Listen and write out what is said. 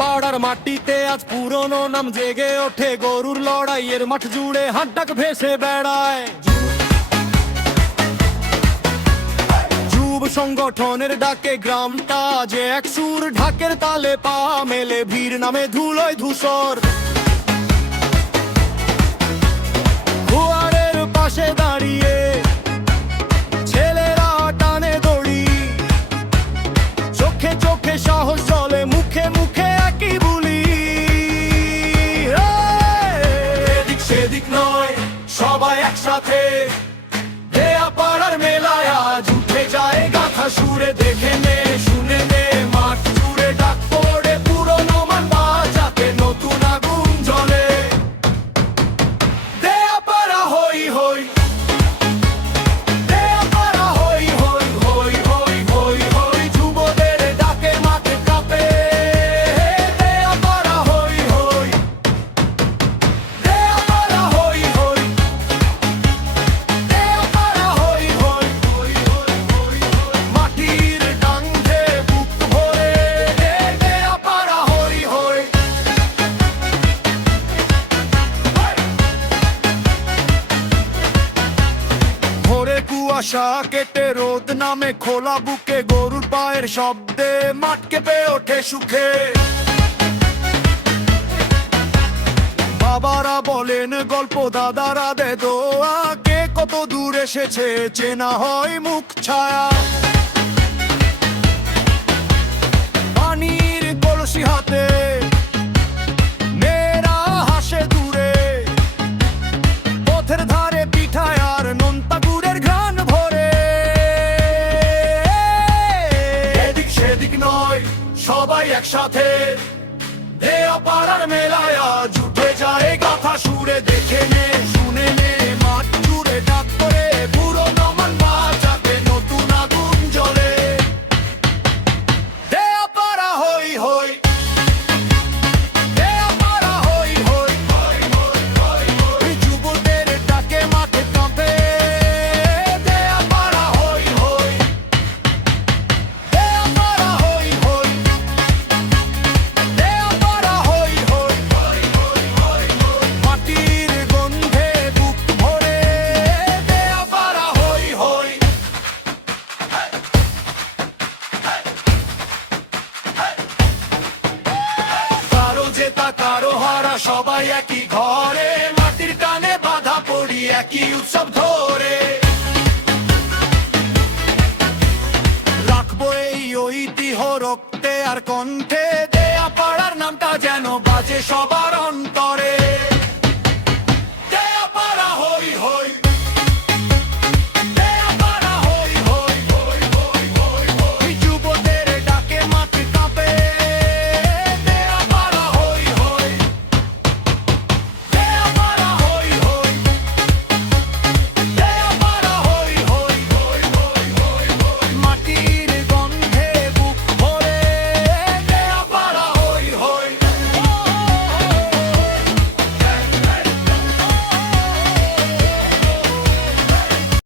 পাড়ার মাটিতে আজ পুরনো নাম জেগে ওঠে, গরুর লড়াইয়ের মাঠ জুড়ে হাত ডাক ভেসে বেড়ায়। যুব সংগঠনের ডাকে গ্রামটা যে এক সুর, ঢাকের তালে পা মেলে, ভিড় নামে ধুলোয় ধূসর। দুয়ারের পাশে দাঁড়িয়ে ছেলেরা টানে দড়ি, চোখে চোখে সাহস চলে, মুখে মুখে একই বুলি। এদিক সেদিক নয়, সবাই একসাথে, দেয়া পাড়ার মেলায় আজ উঠে যায় গাথা সুরে। দেখে নে শুনে নে মাঠ জুড়ে ডাক পড়ে, পুরনো মান বাজাতে নতুন আগুন জ্বলে। দেয়া পাড়া হই হই, দেয়া পাড়া হই হই হই হই হই হই, যুবদের ডাকে মাঠে কাঁপে। দেয়া পাড়া হই হই, দেয়া পাড়া হই হই, দেয়া পাড়া হই হই হই হই হই হই, মাটির টাঙ্গে বুক ভরে। দেয়া পাড়া হই হই। ভোরে কুয়াশা কেটে রোদ নামে খোলা বুকে, গরুর পায়ের শব্দে মাঠ কেঁপে ওঠে সুখে। বাবারা বলেন গল্প, দাদারা দে দোয়া, কে কত দূর এসেছে চেনা হয় মুখ ছায়া। পানির কলসি হাতে মেয়েরা হাসে দূরে, পথের ধারে পিঠায় আর নোনতা গুড়ের ঘ্রাণ ভরে। এদিক সেদিক নয়, সবাই একসাথে, দেয়া পাড়ার মেলায় আজ উঠে যায় গাথা সুরে। দেখে নে শুনে নে মাঠ জুড়ে ডাক পড়ে, পুরনো মান বাজাতে নতুন আগুন জ্বলে। দেয়া পাড়া হই হই, দেয়া পাড়া হই হই হই হই হই হই, যুবদের ডাকে মাঠে কাঁপে। দেয়া পাড়া হই হই, দেয়া পাড়া হই হই, দেয়া পাড়া হই হই হই হই হই হই, মাটির গন্ধে বুক ভরে। দেয়া পাড়া হই হই। কারো জেতা কারো হারা, সবাই একই ঘরে, মাটির টানে বাধা পড়ি একই উৎসব ধরে। রাখবো এই ঐতিহ্য রক্তে আর কণ্ঠে, দেয়া পাড়ার নামটা যেন বাজে সবার অন্তরে।